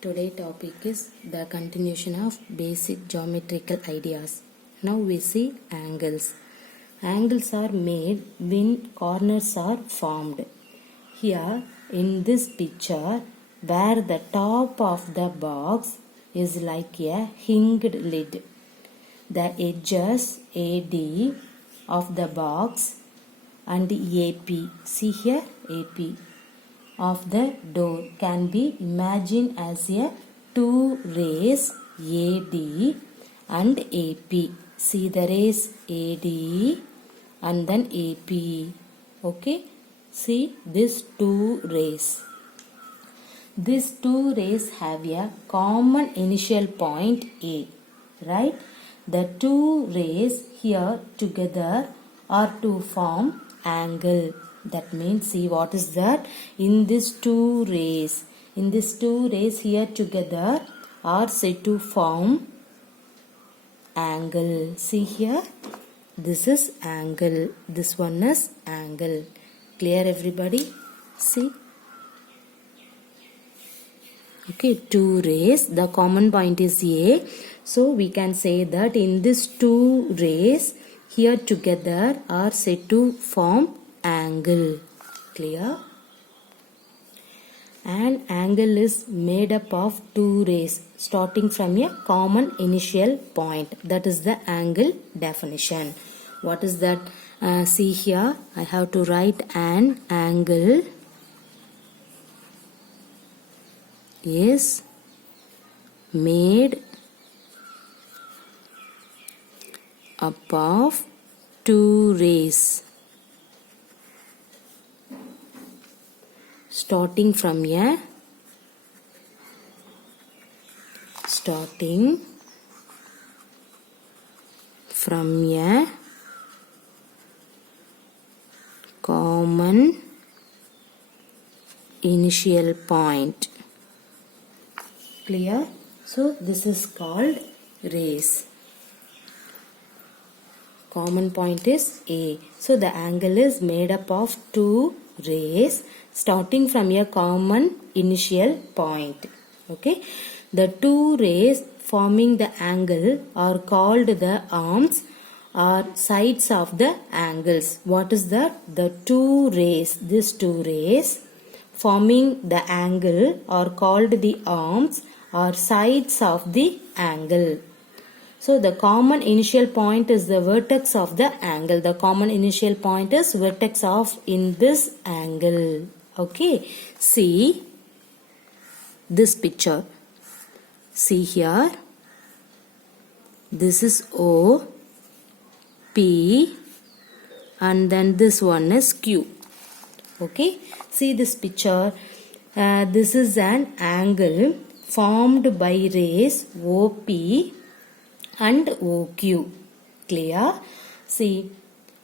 Today topic is the continuation of basic geometrical ideas. Now we see angles. Angles are made when corners are formed. Here in this picture, where the top of the box is like a hinged lid, the edges AD of the box and AP, see here AP, of the door can be imagined as a two rays AD and AP. See the rays AD and then AP. Okay, see these two rays. These two rays have a common initial point A, right? The two rays here together are to form angle. That means, see what is that? In these two rays here together are said to form angle. See here, this is angle, this one is angle. Clear everybody? See. Okay, two rays, the common point is A. So we can say that in these two rays here together are said to form angle. Clear? An angle is made up of two rays starting from a common initial point. That is the angle definition. What is that? See here, I have to write an angle is made up of two rays starting from a common initial point. Clear? So this is called rays. Common point is A. So the angle is made up of two rays starting from a common initial point. Okay. The two rays forming the angle are called the arms or sides of the angles. What is that? The two rays, these two rays forming the angle are called the arms or sides of the angle. So the common initial point is the vertex of the angle. The common initial point is vertex of in this angle. Okay. See this picture. See here. This is O, P, and then this one is Q. Okay. See this picture. This is an angle formed by rays OP and OQ. Clear? See,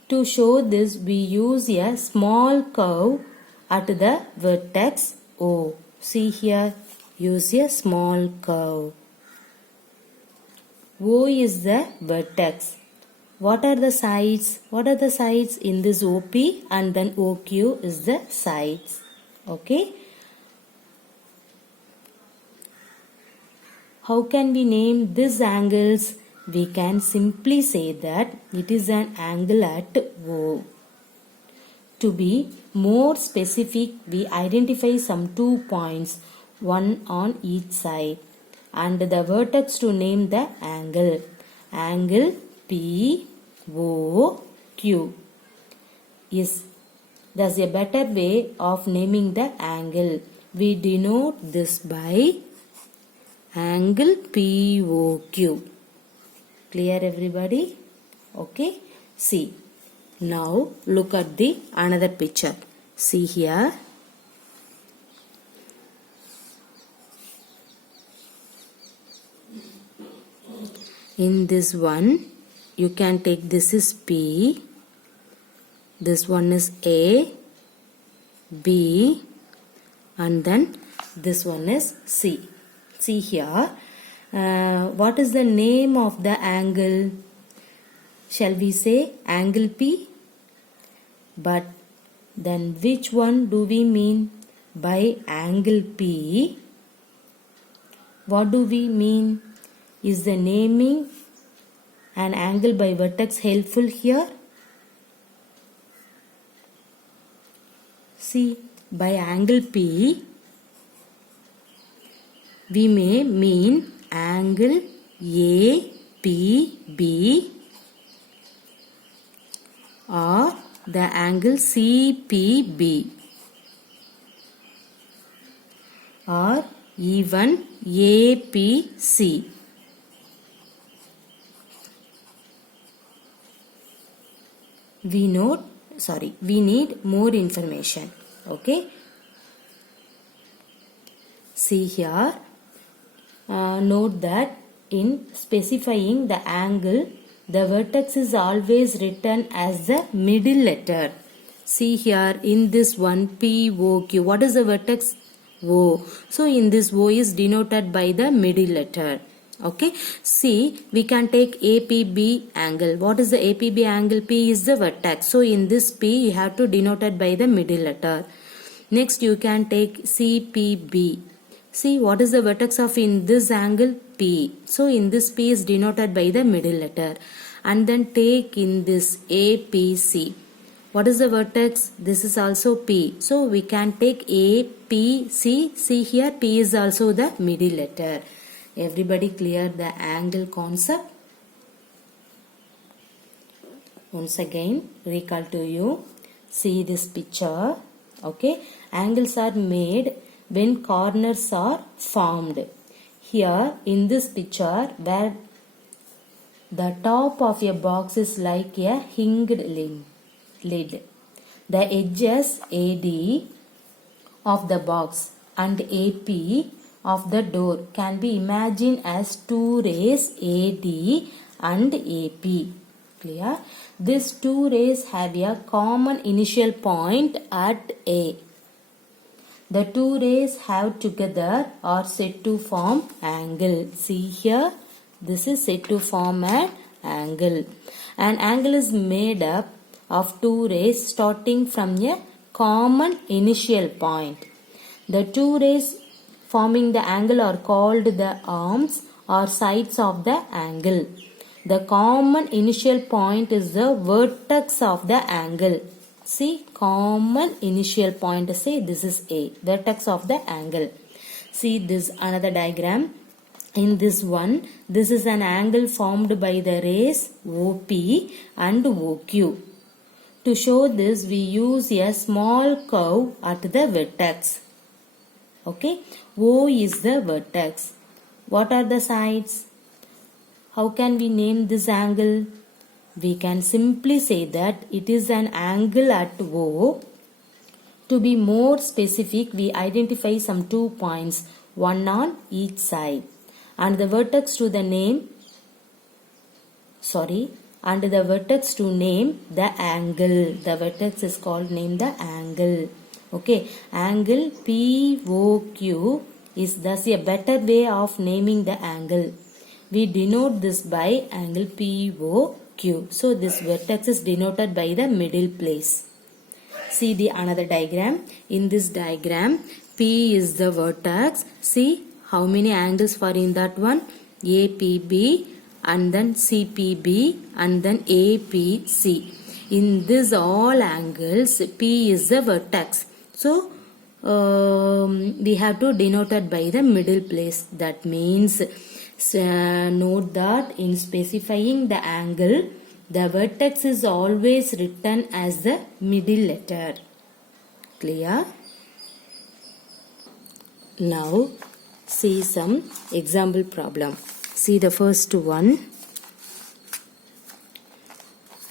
to show this we use a small curve at the vertex O. See here, use a small curve. O is the vertex. What are the sides? What are the sides in this OP and then OQ is the sides. Okay. How can we name these angles? We can simply say that it is an angle at O. To be more specific, we identify some 2 points, one on each side, and the vertex to name the angle. Angle POQ is thus a better way of naming the angle. We denote this by angle POQ. Clear everybody? Okay. See. Now look at the another picture. See here. In this one, you can take this is P. This one is A, B, and then this one is C. See here. What is the name of the angle? Shall we say angle P? But then which one do we mean by angle P? What do we mean? Is the naming an angle by vertex helpful here? See, by angle P, we may mean angle APB or the angle CPB or even APC. We need more information. Okay. See here, note that in specifying the angle, the vertex is always written as the middle letter. See here in this one POQ, what is the vertex? O. So in this O is denoted by the middle letter. Okay. See, we can take APB angle. What is the APB angle? P is the vertex. So in this P, you have to denote it by the middle letter. Next, you can take CPB. See, what is the vertex of in this angle? P. So in this P is denoted by the middle letter. And then take in this APC. What is the vertex? This is also P. So we can take APC. See here, P is also the middle letter. Everybody clear the angle concept? Once again, recall to you. See this picture. Okay. Angles are made when corners are formed. Here in this picture, where the top of a box is like a hinged lid. The edges AD of the box and AP of the door can be imagined as two rays AD and AP. Clear? These two rays have a common initial point at A. The two rays have together are said to form angle. See here, this is said to form an angle. An angle is made up of two rays starting from a common initial point. The two rays forming the angle are called the arms or sides of the angle. The common initial point is the vertex of the angle. See, common initial point, say this is A, vertex of the angle. See this another diagram. In this one, this is an angle formed by the rays OP and OQ. To show this, we use a small curve at the vertex. Okay, O is the vertex. What are the sides? How can we name this angle? We can simply say that it is an angle at O. To be more specific, we identify some 2 points, one on each side. And the vertex to name the angle. The vertex is called name the angle. Okay, angle POQ is thus a better way of naming the angle. We denote this by angle POQ. So this vertex is denoted by the middle place. See the another diagram. In this diagram, P is the vertex. See how many angles are in that one? APB and then CPB and then APC. In this all angles, P is the vertex. So we have to denote it by the middle place. That means note that in specifying the angle, the vertex is always written as the middle letter. Clear? Now see some example problem. See the first one.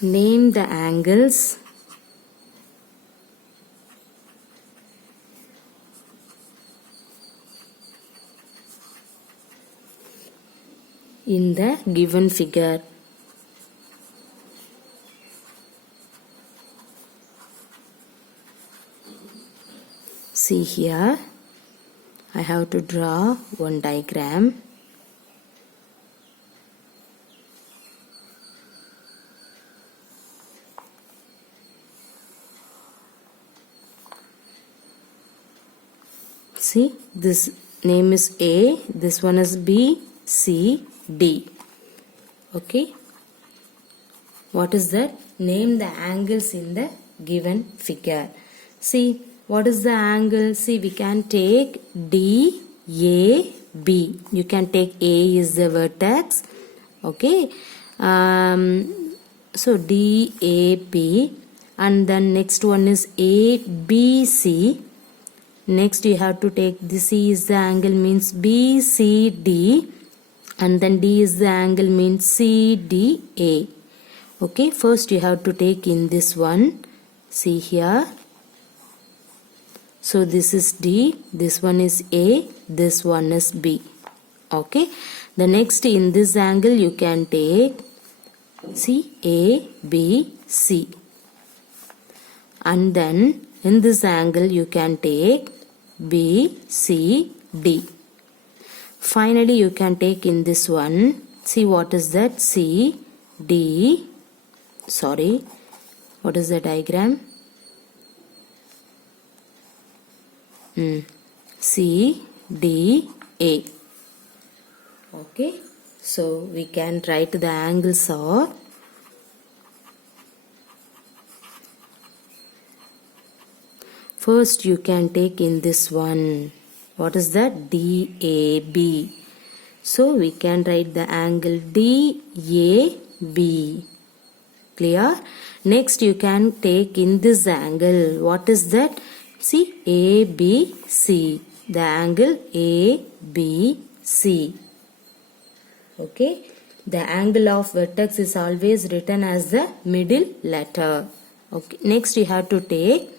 Name the angles in the given figure. See here, I have to draw one diagram. See, this name is A, this one is B, C, D. Okay. What is that? Name the angles in the given figure. See, what is the angle? See, we can take D, A, B. You can take A is the vertex. Okay. So D, A, B. And then next one is A, B, C. Next you have to take this C is the angle means B, C, D. And then D is the angle means C, D, A. Okay, first you have to take in this one. See here. So this is D, this one is A, this one is B. Okay, the next in this angle you can take, see, A, B, C. And then in this angle you can take B, C, D. Finally you can take in this one, see what is that, C, D, sorry, what is the diagram? C, D, A. Okay, so we can write the angles are first you can take in this one. What is that? DAB. So we can write the angle DAB. Clear? Next you can take in this angle. What is that? See, ABC. The angle ABC. Okay. The angle of vertex is always written as the middle letter. Okay. Next you have to take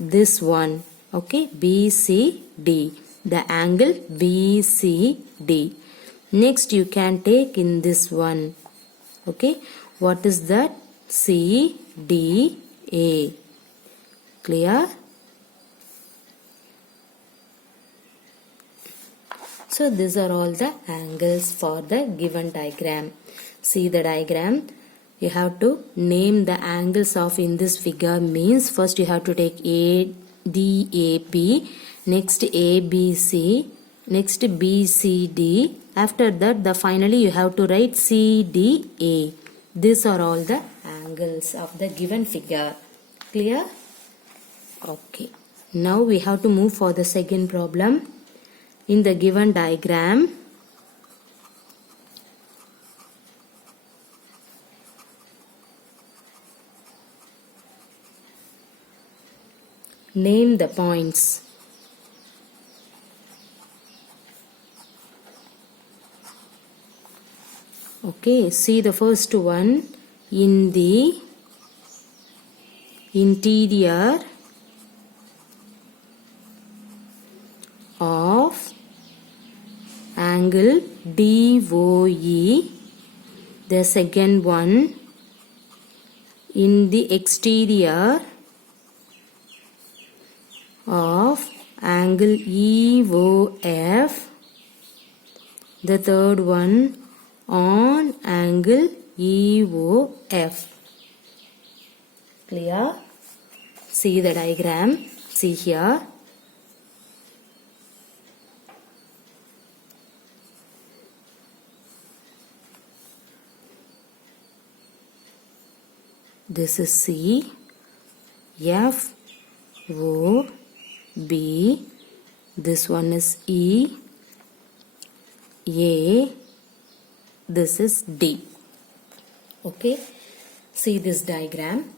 this one. Okay. BCD. The angle BCD. Next you can take in this one. Okay. What is that? CDA. Clear? So these are all the angles for the given diagram. See the diagram. You have to name the angles of in this figure means first you have to take ADAP, next ABC, next BCD. After that finally you have to write CDA. These are all the angles of the given figure. Clear? Okay. Now we have to move for the second problem. In the given diagram, name the points. Okay, see the first one. In the interior of angle DOE. The second one, in the exterior of angle EOF. The third one, on angle EOF. Clear? See the diagram. See here. This is C, F, O, B. This one is E, A. This is D. Okay. See this diagram.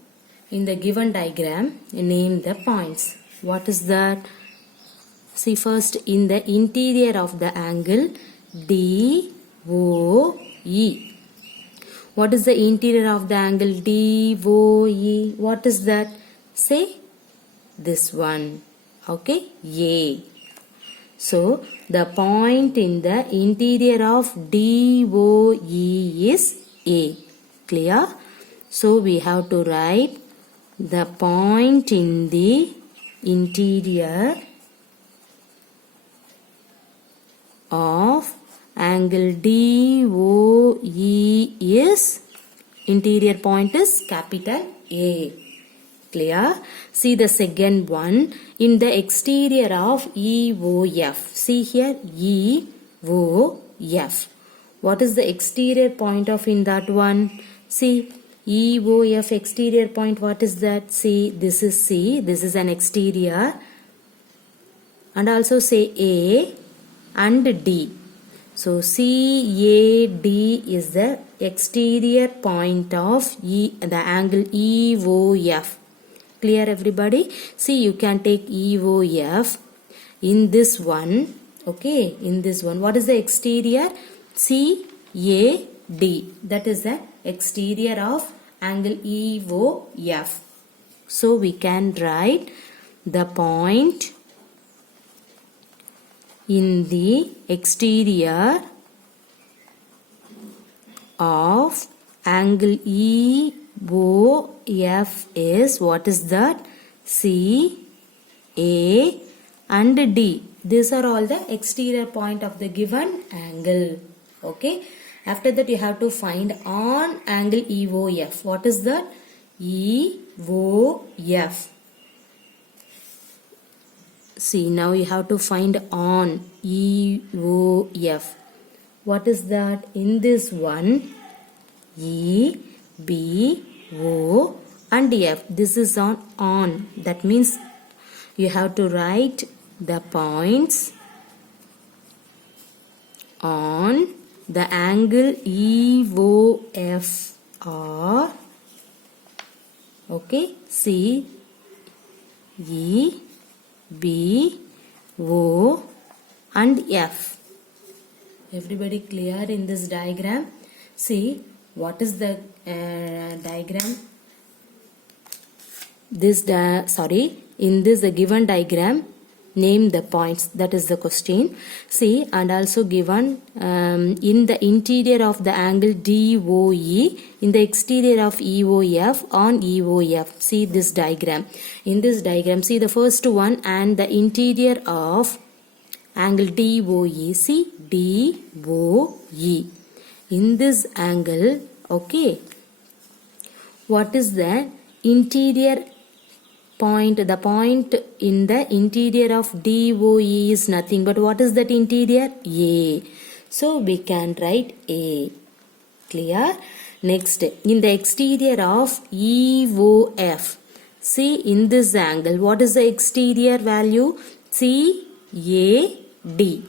In the given diagram, name the points. What is that? See first in the interior of the angle DOE. What is the interior of the angle DOE? What is that? Say this one. Okay. A. So the point in the interior of DOE is A. Clear? So we have to write the point in the interior of angle DOE is, interior point is capital A. Clear? See the second one. In the exterior of EOF. See here EOF. What is the exterior point of in that one? See EOF exterior point. What is that? See, this is C. This is an exterior. And also say A and D. So CAD is the exterior point of the angle EOF. Clear everybody? See, you can take EOF in this one. Okay, in this one. What is the exterior? CAD. That is the exterior of angle EOF. So we can write the point in the exterior of angle EOF is, what is that? C, A and D. These are all the exterior point of the given angle. Okay. After that you have to find on angle EOF. What is that? EOF. See, now you have to find on EOF. What is that? In this one, E, B, O and F. This is on. That means you have to write the points on the angle EOF are, okay, C, E, B, O and F. Everybody clear in this diagram? See, what is the diagram? In this given diagram, name the points. That is the question. See, and also given in the interior of the angle DOE, in the exterior of EOF on EOF. See this diagram. In this diagram, see the first one and the interior of angle DOE. See DOE. In this angle, okay, what is the interior point? The point in the interior of DOE is nothing but what is that interior? A. So we can write A. Clear? Next, in the exterior of EOF. See, in this angle, what is the exterior value? CAD.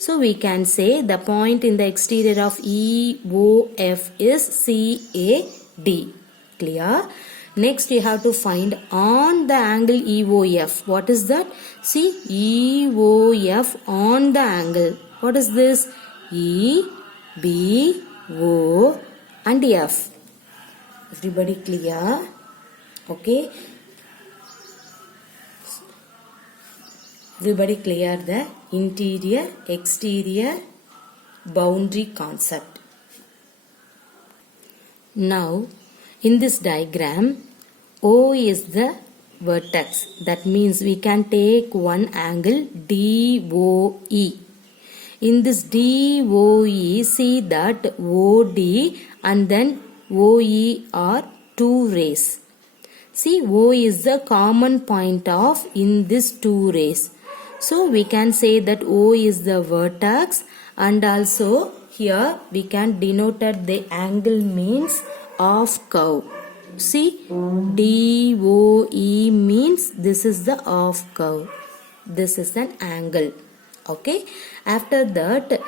So we can say the point in the exterior of EOF is CAD. Clear? Next you have to find on the angle EOF. What is that? See, EOF on the angle. What is this? E, B, O and F. Everybody clear? Okay. Everybody clear the interior, exterior, boundary concept. Now, in this diagram, O is the vertex. That means we can take one angle DOE. In this DOE, see that OD and then OE are two rays. See, O is the common point of in this two rays. So we can say that O is the vertex, and also here we can denote the angle means of curve. See, DOE means this is the off curve. This is an angle. Okay. After that,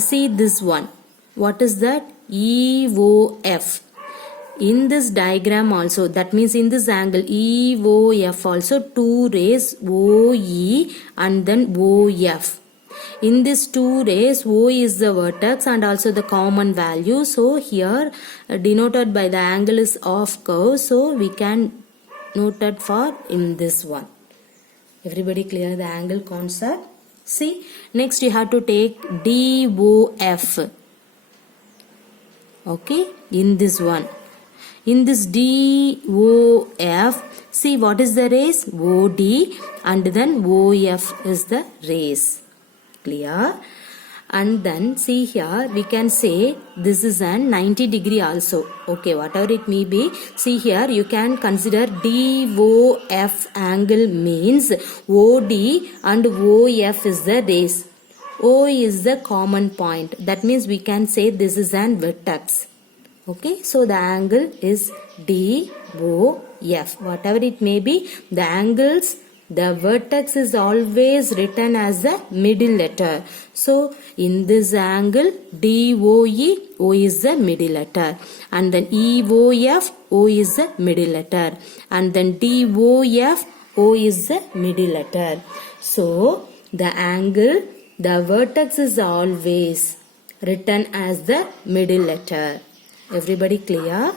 see this one. What is that? EOF. In this diagram also, that means in this angle EOF also two rays OE and then OF. In this two rays, O is the vertex and also the common value. So here denoted by the angle is off curve. So we can note it for in this one. Everybody clear the angle concept? See, next you have to take DOF. Okay, in this one. In this DOF, see what is the rays? OD and then OF is the rays. Clear? And then see here, we can say this is an 90 degree also. Okay, whatever it may be. See here, you can consider DOF angle means OD and OF is the rays. O is the common point. That means we can say this is an vertex. Okay, so the angle is DOF. Whatever it may be, the angles, the vertex is always written as the middle letter. So in this angle, DOE, O is the middle letter. And then EOF, O is the middle letter. And then DOF, O is the middle letter. So the angle, the vertex is always written as the middle letter. Everybody clear?